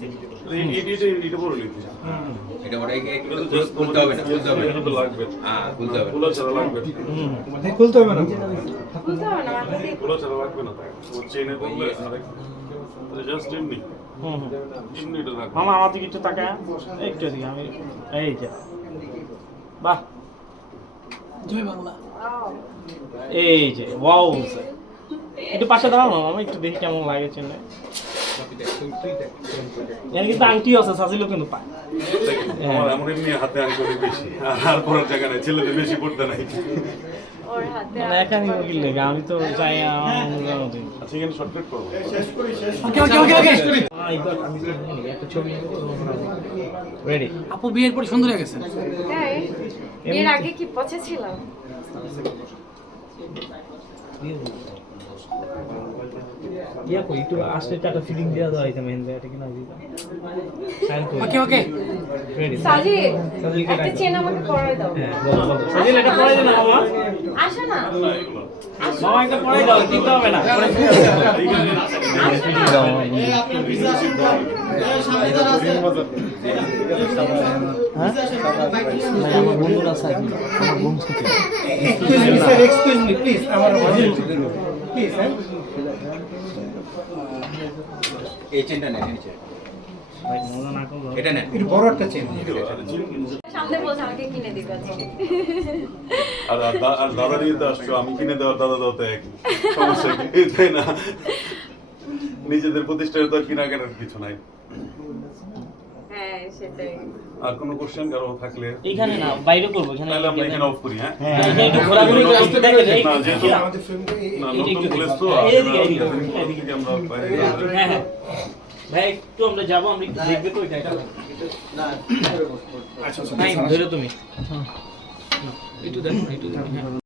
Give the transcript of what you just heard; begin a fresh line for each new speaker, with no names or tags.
এই- এই- এটা এটা বড় লিখি।
এটা ওটা একটু খুলতে হবে না খুলতে হবে
এটা লাগবে।
হ্যাঁ খুলতে হবে
খোলা ছাড়া লাগবে।
খুলতে হবে না।
খুলতে হবে না
খোলা ছাড়া লাগবে না ও চেনে করলে জাস্ট এমনি।
হুম হুম।
এমনি এটা রাখবে
মামা আমার দিকে একটু তাকায় একটু এদিকে আমি এই যে। বাহ।
জয় বাংলা।
এই যে ওয়াও একটু পাশে দাঁড়ানো মামা একটু দেখি কেমন লাগে চেনে এর কিন্তু আংটি আছে সাজিলো কিন্তু পায়।
আমার আমার এমনি হাতে আঙ্গুলি বেশি। আর পড়ার জায়গা নাই ছেলেদের বেশি পড়তে নাই।
মানে আমি লেগে আমি তো চাই আমার মোটামুটি
আচ্ছা এখানে শর্টকাট করব।
ওকে ওকে ওকে ওকে।
আমি একটা ছবি রেডি
আপু বিয়ের পর সুন্দর হয়ে গেছে।
তাই এর আগে কি পচে ছিলাম
ইয়া কই একটু আসলে একটা ফিলিং দেওয়া দাও এটা মেহেন্দি এটা কিনা দিতা সাইন কই
ওকে ওকে
সাজি একটা। চেন আমাকে পরাই দাও।
হ্যাঁ। সাজিল এটা পড়াই দে না মামা
আসো না।
মামা একটা পড়াই দাও দিতে হবে না। পরে আমার বন্ধুরা সাজি আমার বন্ধুকে
স্যার এক্সকিউজ মি প্লিজ আমার প্লিজ হ্যাঁ
এই চেনটা নেন নিচে
ভাই মজা না করো
এটা নেন।
বড় একটা চেন
সামনে বলছে আমাকে কিনে দিবে
আর আর দাদা নিয়ে তো আসছো আমি কিনে দেওয়ার দাদা দাও তো এক। সমস্যা কি? তাই না। নিজেদের প্রতিষ্ঠানে তো আর কিনা কেনার কিছু নাই।
সেটাই।
আর কোনো কোশ্চেন কারও থাকলে
এইখানে না বাইরে করব এখানে
তাহলে আমরা এখানে অফ করি হ্যাঁ?
এখানে একটু ঘোরাঘুরি করে একটু দেখেন এই
না, যেহেতু
আমাদের ফিল্মটা
না
একটু
প্লেস তো এখান আমরা বাইরে
হ্যাঁ হ্যাঁ ভাই একটু আমরা যাব আমরা একটু দেখবে তো এটা এটা
আচ্ছা
নাই ধরে তুমি। একটু দেখো একটু দেখো হ্যাঁ।